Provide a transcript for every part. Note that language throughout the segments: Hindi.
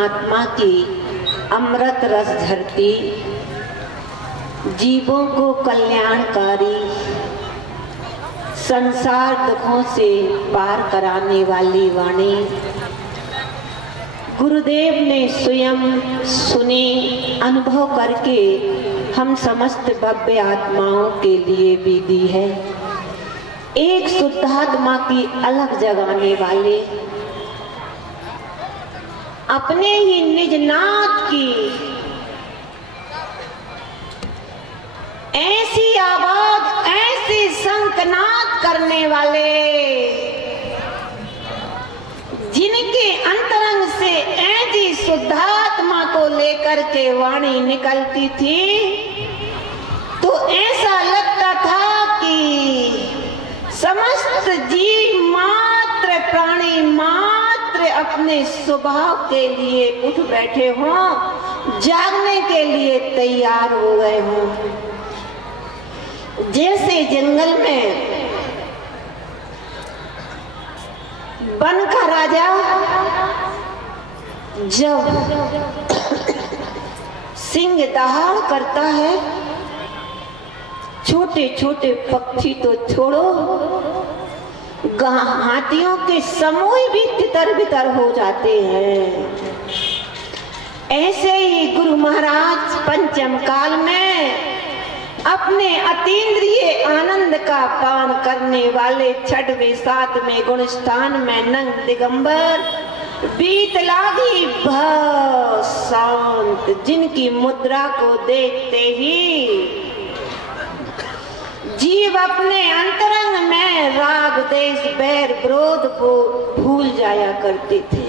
परमात्मा की अमृत रस झरती, जीवों को कल्याणकारी, संसार दुखों से पार कराने वाली वाणी गुरुदेव ने स्वयं सुनी, अनुभव करके हम समस्त भव्य आत्माओं के लिए भी दी है। एक शुद्धात्मा की अलग जगाने वाले, अपने ही निज नाथ की ऐसी आवाज, ऐसी शंखनाद करने वाले, जिनके अंतरंग से ऐसी शुद्धात्मा को लेकर के वाणी निकलती थी, तो ऐसा लगता था कि समस्त जीव मात्र, प्राणी मात्र अपने स्वभाव के लिए उठ बैठे हों, जागने के लिए तैयार हो गए हों। जैसे जंगल में वन का राजा जब सिंह दहाड़ करता है, छोटे छोटे पक्षी तो छोड़ो, हाथियों के समूह भी तितर बितर हो जाते हैं। ऐसे ही गुरु महाराज पंचम काल में अपने अतीन्द्रिय आनंद का पान करने वाले 6वें 7वें गुण स्थान में नंग दिगंबर, बीत लागी भव शांत, जिनकी मुद्रा को देखते ही जीव अपने अंतरंग में राग देश बैर विरोध को भूल जाया करते थे।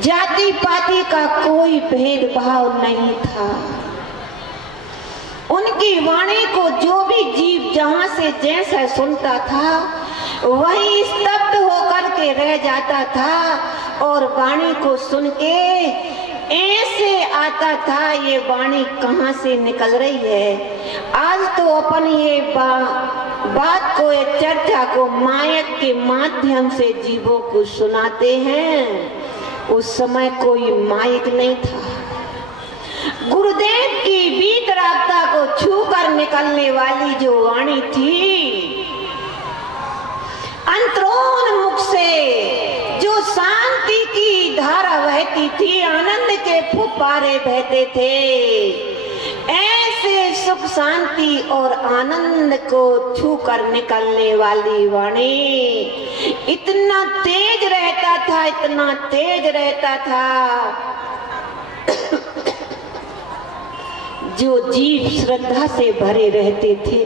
जाति पाति का कोई भेदभाव नहीं था। उनकी वाणी को जो भी जीव जहां से जैसा सुनता था, वही स्तब्ध होकर के रह जाता था और वाणी को सुन के ऐसे आता था, ये वाणी कहाँ से निकल रही है। आज तो अपन ये बात को, ये चर्चा को मायक के माध्यम से जीवों को सुनाते हैं। उस समय कोई मायक नहीं था। गुरुदेव की वीतरागता को छूकर निकलने वाली जो वाणी थी, अंतरोन्मुख से जो शांति की धारा बहती थी, आनंद के फुब्बारे बहते थे, ऐसे सुख शांति और आनंद को छूकर निकलने वाली वाणी इतना तेज रहता था, इतना तेज रहता था, जो जीव श्रद्धा से भरे रहते थे,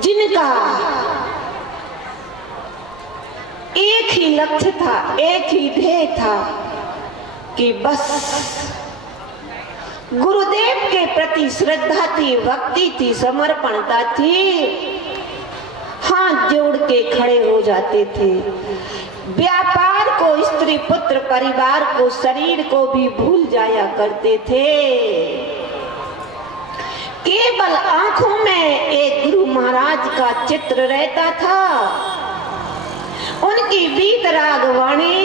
जिनका एक ही लक्ष्य था, एक ही ध्येय था कि बस गुरुदेव के प्रति श्रद्धा थी, भक्ति थी, समर्पणता थी, हाथ जोड़ के खड़े हो जाते थे। व्यापार को, स्त्री पुत्र परिवार को, शरीर को भी भूल जाया करते थे। केवल आंखों में एक गुरु महाराज का चित्र रहता था। उनकी वीतराग वाणी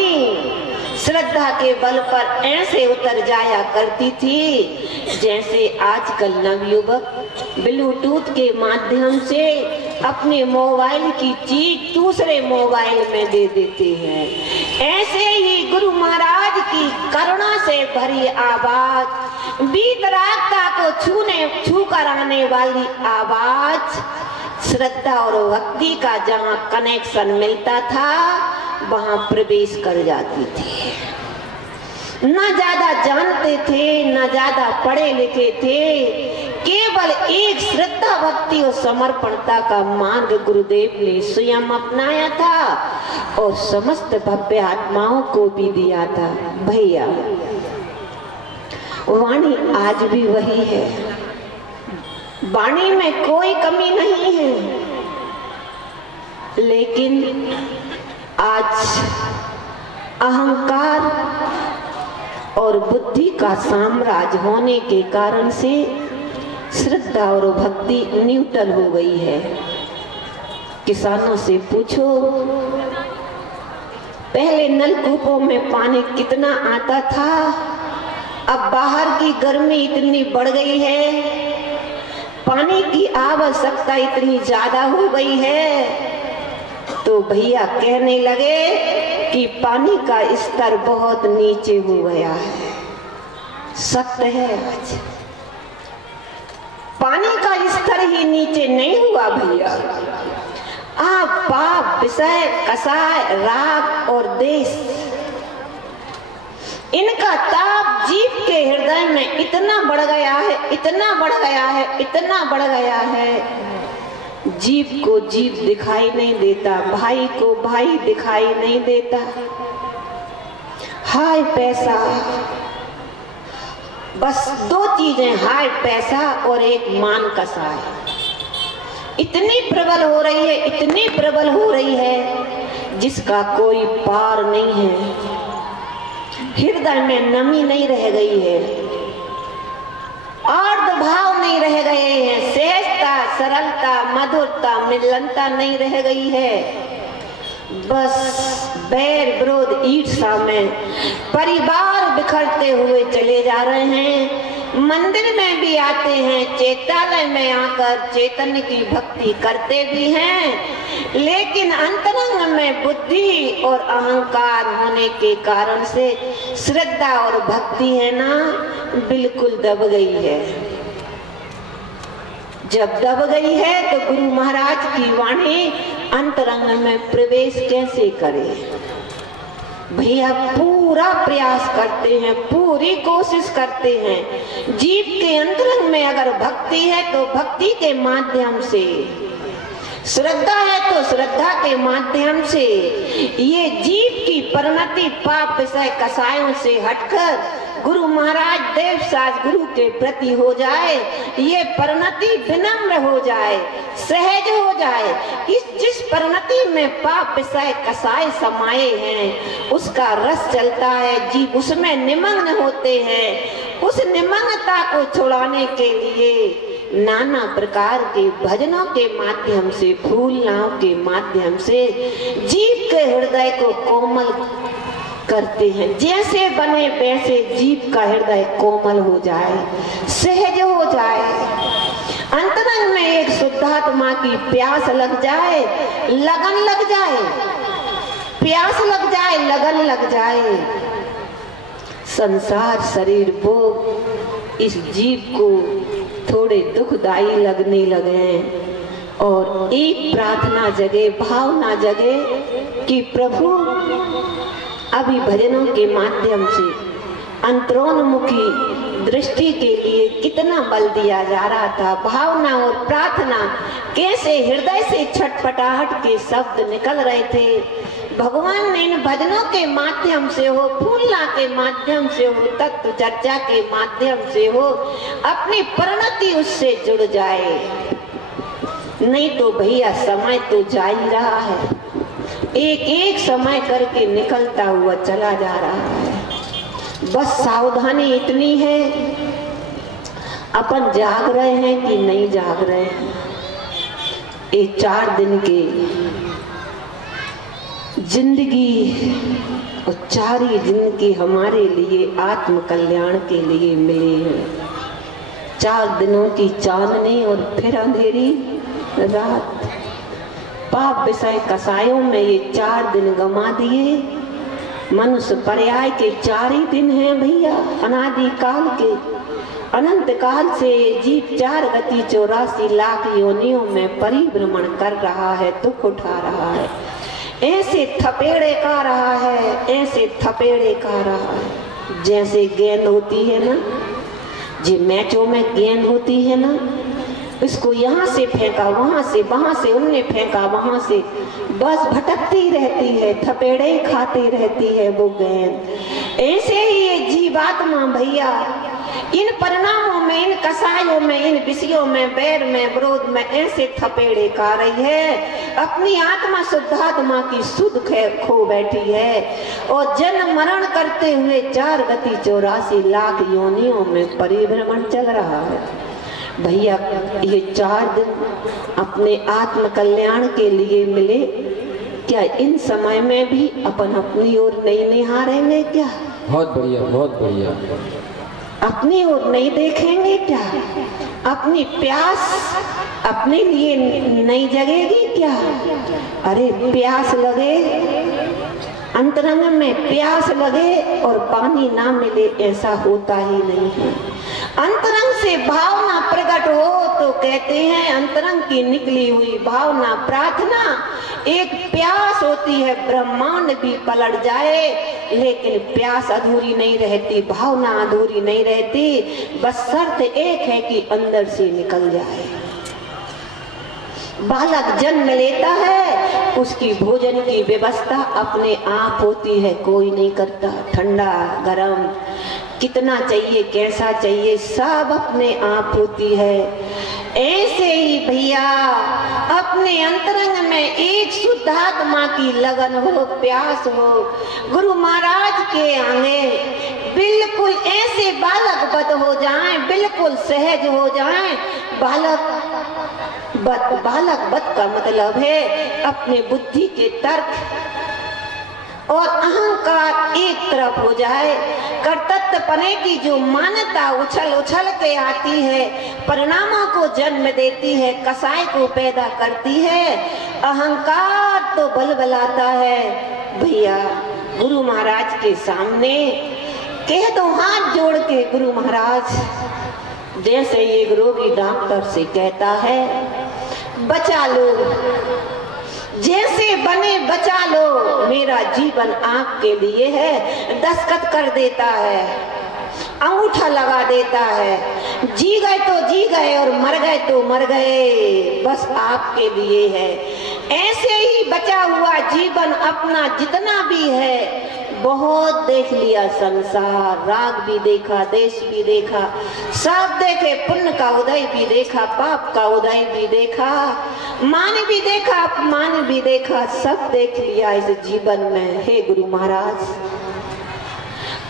श्रद्धा के बल पर ऐसे उतर जाया करती थी, जैसे आजकल नवयुवक ब्लूटूथ के माध्यम से अपने मोबाइल की चीज दूसरे मोबाइल में दे देते हैं। ऐसे ही गुरु महाराज की करुणा से भरी आवाज, वीतरागता को छू कर आने वाली आवाज, श्रद्धा और भक्ति का जहाँ कनेक्शन मिलता था, वहां प्रवेश कर जाती थी। न ज्यादा जानते थे, न ज्यादा पढ़े लिखे थे, केवल एक श्रद्धा भक्ति और समर्पणता का मार्ग गुरुदेव ने स्वयं अपनाया था और समस्त भव्य आत्माओं को भी दिया था। भैया, वाणी आज भी वही है, वाणी में कोई कमी नहीं है, लेकिन आज अहंकार और बुद्धि का साम्राज्य होने के कारण से श्रद्धा और भक्ति न्यूट्रल हो गई है। किसानों से पूछो, पहले नलकूपों में पानी कितना आता था, अब बाहर की गर्मी इतनी बढ़ गई है, पानी की आवश्यकता इतनी ज्यादा हो गई है, तो भैया कहने लगे कि पानी का स्तर बहुत नीचे हो गया है। सत्य है, आज पानी का स्तर ही नीचे नहीं हुआ भैया। आप पाप, विषय, कसाय, राग और देश, इनका ताप जीव के हृदय में इतना बढ़ गया है, इतना बढ़ गया है, इतना बढ़ गया है, जीव को जीव दिखाई नहीं देता, भाई को भाई दिखाई नहीं देता। हाय पैसा, बस दो चीजें, हाय पैसा और एक मान कसाय, इतनी प्रबल हो रही है, इतनी प्रबल हो रही है जिसका कोई पार नहीं है। हृदय में नमी नहीं रह गई है, आर्द्र भाव नहीं रह गए हैं, सहजता, सरलता, मधुरता, मिलनता नहीं रह गई है। बस बैर, विरोध, ईर्ष्या में परिवार बिखरते हुए चले जा रहे हैं। मंदिर में भी आते हैं, चैत्यालय में आकर चैतन्य की भक्ति करते भी हैं, लेकिन अंतरंग में बुद्धि और अहंकार होने के कारण से श्रद्धा और भक्ति है ना, बिल्कुल दब गई है। जब दब गई है तो गुरु महाराज की वाणी अंतरंग में प्रवेश कैसे करे? भैया पूरा प्रयास करते हैं, पूरी कोशिश करते हैं। जीव के अंतरंग में अगर भक्ति है तो भक्ति के माध्यम से, श्रद्धा है तो श्रद्धा के माध्यम से, ये जीव की परिणति पाप विषय कसायों से हटकर गुरु महाराज देव साज गुरु के प्रति हो जाए, ये परिणति विनम्र हो जाए, सहज हो जाए। जिस परिणति में पाप विषय कसाय समाये हैं उसका रस चलता है, जीव उसमें निमग्न होते हैं। उस निमग्नता को छुड़ाने के लिए नाना प्रकार के भजनों के माध्यम से, फूलनाओं के माध्यम से जीव के हृदय को कोमल करते हैं। जैसे बने वैसे जीव का हृदय कोमल हो जाए, सहज हो जाए, अंतरंग में एक शुद्धात्मा की प्यास लग जाए, लगन लग जाए, प्यास लग जाए, लगन लग जाए। संसार, शरीर, भोग इस जीव को थोड़े दुखदाई लगने लगे और एक प्रार्थना जगे, भावना जगे कि प्रभु अभी भजनों के माध्यम से अंतरोन्मुखी दृष्टि के लिए कितना बल दिया जा रहा था। भावना और प्रार्थना कैसे हृदय से छटपटाहट के शब्द निकल रहे थे। भगवान ने इन भजनों के माध्यम से हो, फूलना के माध्यम से हो, तत्व चर्चा के माध्यम से हो, अपनी परिणति उससे जुड़ जाए। नहीं तो भैया समय तो जा ही रहा है, एक एक समय करके निकलता हुआ चला जा रहा है। बस सावधानी इतनी है, अपन जाग रहे हैं कि नहीं जाग रहे हैं। ये 4 दिन की जिंदगी और 4 ही दिन की हमारे लिए आत्म कल्याण के लिए मिले हैं। 4 दिनों की चांदनी और फिर अंधेरी रात। पाप विषय कसायों में ये 4 दिन गमा दिए। मनुष्य पर्याय के 4 ही दिन हैं भैया, अनादि काल के। अनंत काल से जीव 4 गति 84 लाख योनियों में परिभ्रमण कर रहा है, दुख उठा रहा है, ऐसे थपेड़े खा रहा है, ऐसे थपेड़े खा रहा है। जैसे गेंद होती है ना, जी मैचों में गेंद होती है ना, इसको यहाँ से फेंका, वहां से, वहां से उनने फेंका, वहां से, बस भटकती रहती है, थपेड़े खाती रहती है वो गेंद। ऐसे ही ये जीवात्मा भैया इन परिणामों में, इन कसायों में, इन विषयों में, बैर में, विरोध में ऐसे थपेड़े खा रही है। अपनी आत्मा शुद्धात्मा की सुध खो बैठी है और जन्म मरण करते हुए 4 गति 84 लाख योनियों में परिभ्रमण चल रहा है। भैया ये 4 दिन अपने आत्म कल्याण के लिए मिले, क्या इन समय में भी अपन अपनी ओर नहीं निहारेंगे क्या? बहुत बढ़िया, बहुत बढ़िया। अपनी ओर नहीं देखेंगे क्या? अपनी प्यास अपने लिए नहीं जगेगी क्या? अरे प्यास लगे, अंतरंग में प्यास लगे और पानी ना मिले, ऐसा होता ही नहीं है। अंतरंग से भावना प्रकट हो तो कहते हैं अंतरंग की निकली हुई भावना प्रार्थना एक प्यास होती है। ब्रह्मांड भी पलट जाए लेकिन प्यास अधूरी नहीं रहती, भावना अधूरी नहीं रहती। बस शर्त एक है कि अंदर से निकल जाए। बालक जन्म लेता है, उसकी भोजन की व्यवस्था अपने आप होती है, कोई नहीं करता। ठंडा गरम कितना चाहिए, कैसा चाहिए, सब अपने आप होती है। ऐसे ही भैया अपने अंतरंग में एक शुद्धात्मा की लगन हो, प्यास हो, गुरु महाराज के आगे बिल्कुल ऐसे बालक बद हो जाएं, बिल्कुल सहज हो जाएं। बालक बद का मतलब है अपने बुद्धि के तर्क और अहंकार एक तरफ हो जाए। कर्तव्यपने की जो मान्यता उछल उछल के आती है, परिणामों को जन्म देती है, कसाई को पैदा करती है। अहंकार तो बलबलाता है। भैया गुरु महाराज के सामने कह दो हाथ जोड़ के, गुरु महाराज, जैसे एक रोगी डॉक्टर से कहता है बचा लो, जैसे बने बचा लो, मेरा जीवन आपके लिए है। दस्तखत कर देता है, अंगूठा लगा देता है, जी गए तो जी गए और मर गए तो मर गए, बस आपके लिए है। ऐसे ही बचा हुआ जीवन अपना जितना भी है, बहुत देख लिया संसार, राग भी देखा, देश भी देखा, सब देखे, पुण्य का उदय भी देखा, पाप का उदय भी देखा, मान भी देखा, अपमान भी देखा, सब देख लिया इस जीवन में। हे गुरु महाराज,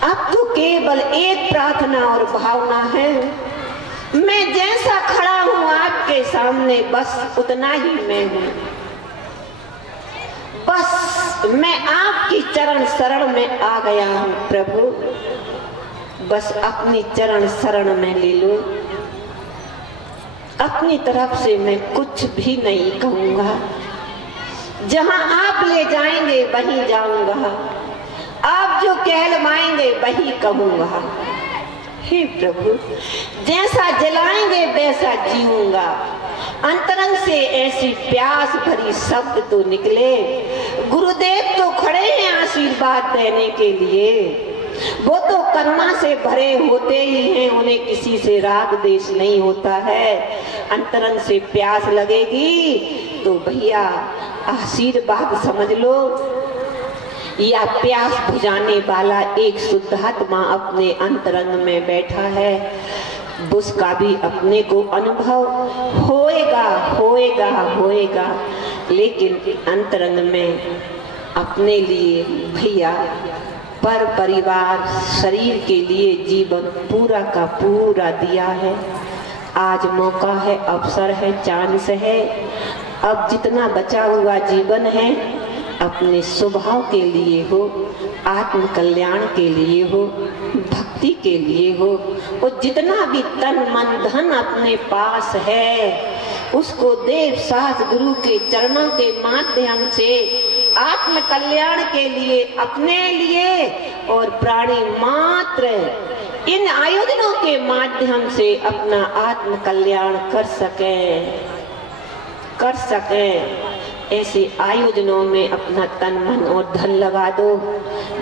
अब तो केवल एक प्रार्थना और भावना है। मैं जैसा खड़ा हूँ आपके सामने, बस उतना ही मैं हूँ। बस मैं आपकी चरण शरण में आ गया हूँ प्रभु, बस अपनी चरण शरण में ले लो। अपनी तरफ से मैं कुछ भी नहीं कहूँगा, जहाँ आप ले जाएंगे वहीं जाऊंगा, आप जो कहलवाएंगे वही कहूँगा। हे प्रभु, जैसा जलाएंगे वैसा जीऊंगा। अंतरंग से ऐसी प्यास भरी शब्द तो निकले। गुरुदेव तो खड़े हैं आशीर्वाद देने के लिए, वो तो करुणा से भरे होते ही हैं, उन्हें किसी से राग देश नहीं होता है। अंतरंग से प्यास लगेगी तो भैया आशीर्वाद समझ लो, या प्यास बुझाने वाला एक शुद्धात्मा अपने अंतरंग में बैठा है, उसका भी अपने को अनुभव होएगा होएगा होएगा। लेकिन अंतरंग में अपने लिए भैया पर परिवार शरीर के लिए जीवन पूरा का पूरा दिया है। आज मौका है, अवसर है, चांस है। अब जितना बचा हुआ जीवन है अपने स्वभाव के लिए हो, आत्म कल्याण के लिए हो, भक्ति के लिए हो, और जितना भी तन मन धन अपने पास है उसको देव सास गुरु के चरणों के माध्यम से आत्म कल्याण के लिए, अपने लिए और प्राणी मात्र इन आयोजनों के माध्यम से अपना आत्म कल्याण कर सके। ऐसे आयोजनों में अपना तन मन और धन लगा दो,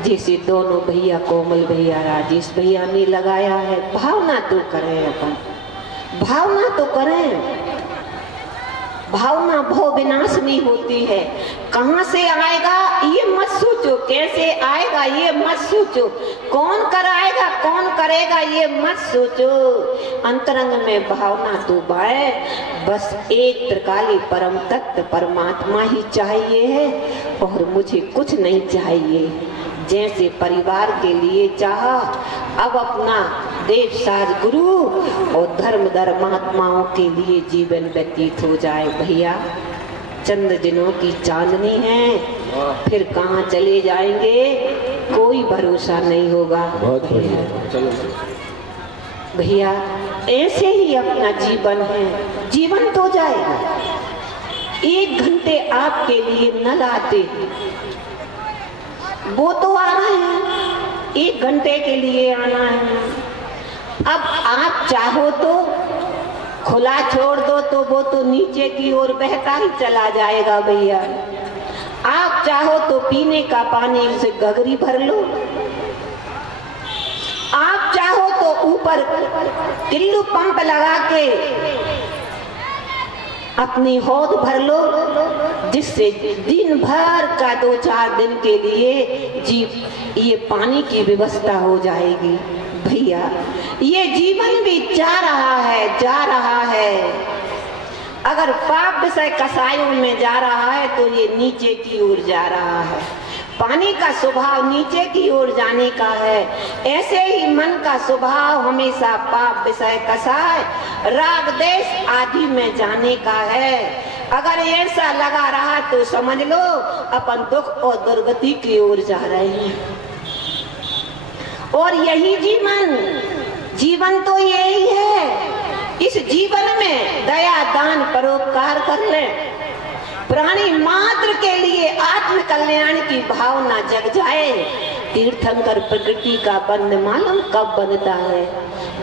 जैसे दोनों भैया कोमल भैया राजेश भैया ने लगाया है। भावना तो करें, अपन भावना तो करें। भावना भव विनाशनी होती है। कहाँ से आएगा ये मत सोचो, कैसे आएगा ये मत सोचो, कौन कराएगा कौन करेगा ये मत सोचो। अंतरंग में भावना तो बाए, बस एक त्रिकाली परम तत्व परमात्मा ही चाहिए है और मुझे कुछ नहीं चाहिए। जैसे परिवार के लिए चाहा, अब अपना देव साज गुरु और धर्म धर्मात्माओं के लिए जीवन व्यतीत हो जाए। भैया चंद दिनों की चांदनी है, फिर कहाँ चले जाएंगे कोई भरोसा नहीं होगा। बहुत बढ़िया, चलो भैया ऐसे ही अपना जीवन है, जीवन तो जाएगा। 1 घंटे आपके लिए नल आते, वो तो आ रहे हैं, 1 घंटे के लिए आना है। अब आप चाहो तो खुला छोड़ दो तो वो तो नीचे की ओर बहता ही चला जाएगा भैया। आप चाहो तो पीने का पानी उसे गगरी भर लो, आप चाहो तो ऊपर टिल्लू पंप लगा के अपनी हौद भर लो, जिससे दिन भर का 2-4 दिन के लिए ये पानी की व्यवस्था हो जाएगी। भैया ये जीवन भी जा रहा है। अगर पाप विषय कसायों में जा रहा है तो ये नीचे की ओर जा रहा है। पानी का स्वभाव नीचे की ओर जाने का है, ऐसे ही मन का स्वभाव हमेशा पाप विषय कसाय राग देश आदि में जाने का है। अगर ऐसा लगा रहा तो समझ लो अपन दुख और दुर्गति की ओर जा रहे हैं। और यही जीवन तो यही है। इस जीवन में दया दान परोपकार कर ले, प्राणी मात्र के लिए आत्म कल्याण की भावना जग जाए। तीर्थंकर प्रकृति का बंध मालूम कब बनता है,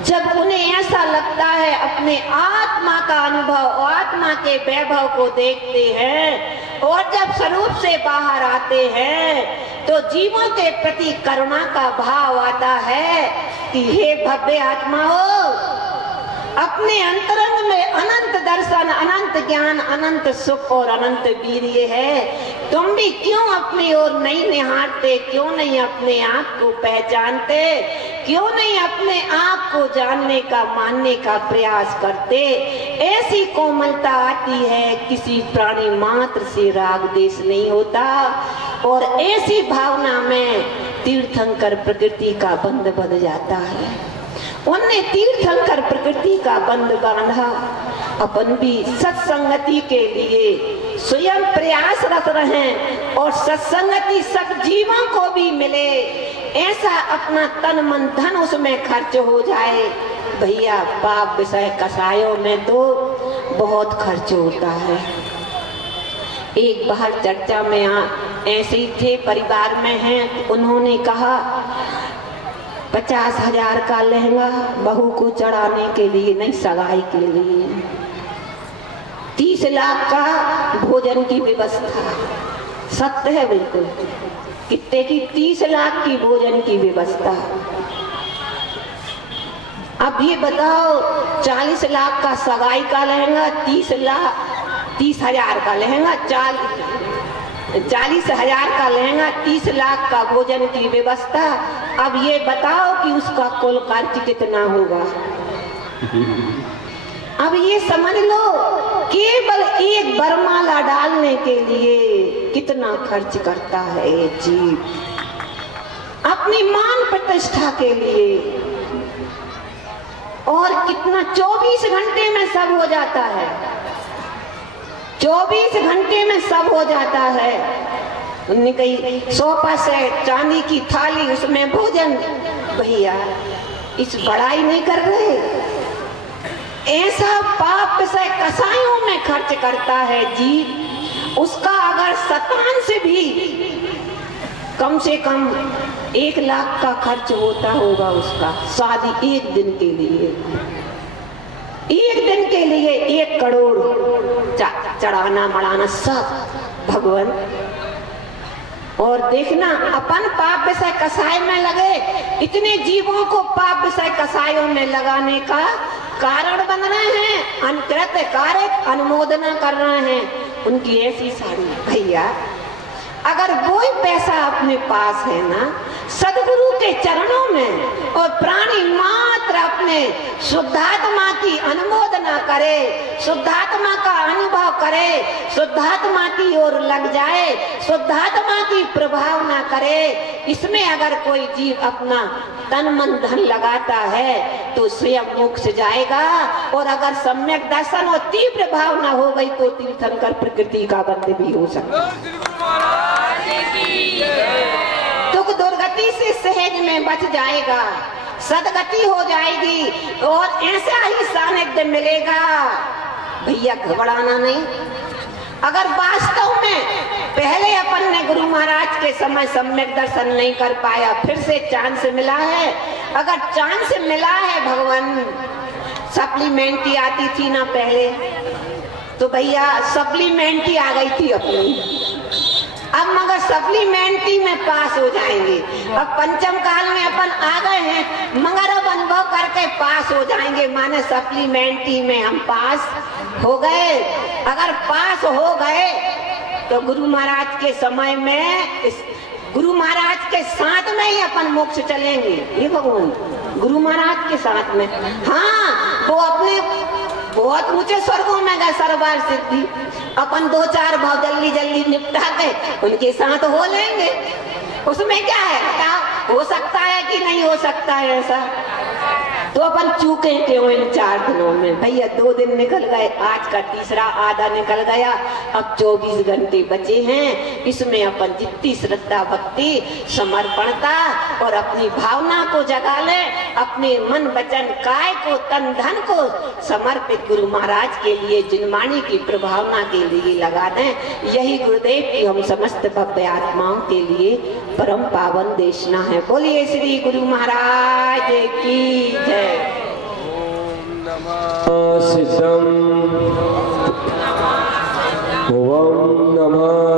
जब उन्हें ऐसा लगता है अपने आत्मा का अनुभव, आत्मा के वैभव को देखते हैं और जब स्वरूप से बाहर आते हैं तो जीवों के प्रति करुणा का भाव आता है कि हे भव्य आत्माओं, अपने अंतरंग में अनंत दर्शन, अनंत ज्ञान, अनंत सुख और अनंत वीर्य है। तुम भी क्यों अपनी ओर नहीं निहारते, क्यों नहीं अपने आप को पहचानते, क्यों नहीं अपने आप को जानने का, मानने का प्रयास करते। ऐसी कोमलता आती है, किसी प्राणी मात्र से राग देश नहीं होता। और ऐसी भावना में तीर्थंकर प्रकृति का बंध बंध जाता है। उनने तीर्थंकर प्रकृति का बंध बांधा। अपन भी सत्संगति के लिए स्वयं प्रयासरत रहें और सत्संगति सब जीवों को भी मिले, ऐसा अपना तन मन धन उसमें खर्च हो जाए। भैया पाप विषय कसायों में तो बहुत खर्च होता है। एक बार चर्चा में ऐसे ही थे, परिवार में हैं, उन्होंने कहा 50,000 का लहंगा बहू को चढ़ाने के लिए, नहीं सगाई के लिए, 30 लाख का भोजन की व्यवस्था। सत्य है बिल्कुल। कितने की? 30 लाख की भोजन की व्यवस्था। अब ये बताओ 40 लाख का सगाई का लहंगा, 30,000 का लहंगा, 40,000 का लहंगा, 30 लाख का भोजन की व्यवस्था। अब ये बताओ कि उसका कुल खर्च कितना होगा। अब ये समझ लो केवल एक बरमाला डालने के लिए कितना खर्च करता है ये जीव, अपनी मान प्रतिष्ठा के लिए। और कितना 24 घंटे में सब हो जाता है, 24 घंटे में सब हो जाता है। उन्हें कही सोफा से चांदी की थाली, उसमें भोजन। भैया इस बड़ाई नहीं कर रहे, ऐसा पाप से कसायों में खर्च करता है जीव। उसका अगर शतान से भी कम से कम 1 लाख का खर्च होता होगा उसका शादी एक दिन के लिए, 1 दिन के लिए 1 करोड़ चढ़ाना मढ़ाना सब भगवान। और देखना अपन पाप विषय कसाय में लगे, इतने जीवों को पाप विषय कसायों में लगाने का कारण बन रहे हैं, अनकृत कार्य अनुमोदना कर रहे हैं। उनकी ऐसी साड़ी। भैया अगर वही पैसा अपने पास है ना, सदगुरु के चरणों में, और प्राणी मात्र अपने शुद्धात्मा की अनुमोदना करे, शुद्धात्मा का अनुभव करे, शुद्धात्मा की ओर लग जाए, शुद्धात्मा की प्रभावना करे, इसमें अगर कोई जीव अपना तन मन धन लगाता है तो स्वयं मोक्ष जाएगा। और अगर सम्यक दर्शन और तीव्र भावना हो गई तो तीर्थंकर प्रकृति का बंद भी हो सकता है, दुख दुर्गति से सहज में बच जाएगा, सदगति हो जाएगी और ऐसा ही सानिध्य मिलेगा। भैया घबराना नहीं। अगर वास्तव में पहले अपन ने गुरु महाराज के समय सम्यक दर्शन नहीं कर पाया, फिर से चांस मिला है, अगर चांस मिला है, भगवान सप्लीमेंट्री आती थी ना पहले, तो भैया सप्लीमेंट्री आ गई थी अपनी, अब मगर सप्लीमेंट्री में पास हो जाएंगे। अब पंचम काल में अपन आ गए हैं, मगर अब अनुभव करके पास हो जाएंगे, माने सप्लीमेंट्री में हम पास हो गए। अगर पास हो गए तो गुरु महाराज के समय में, इस गुरु महाराज के साथ में ही अपन मोक्ष चलेंगे। ये भगवान गुरु महाराज के साथ में, हाँ, वो अपने बहुत ऊंचे स्वर्गों में गए, सर्वार सिद्धि, अपन 2-4 भाव जल्दी जल्दी निपटा के उनके साथ हो लेंगे। उसमें क्या है बताओ, हो सकता है कि नहीं हो सकता है ऐसा? तो अपन चूके क्यों इन 4 दिनों में? भैया 2 दिन निकल गए, आज का तीसरा आधा निकल गया, अब 24 घंटे बचे हैं। इसमें अपन जितनी श्रद्धा भक्ति समर्पणता और अपनी भावना को जगा ले, अपने मन वचन काय को तन धन को समर्पित गुरु महाराज के लिए जिनवाणी की प्रभावना के लिए लगा दें। यही गुरुदेव की हम समस्त भव्य आत्माओं के लिए परम पावन देशना है। बोलिए श्री गुरु महाराज की जय। सिद्धम ओम नमः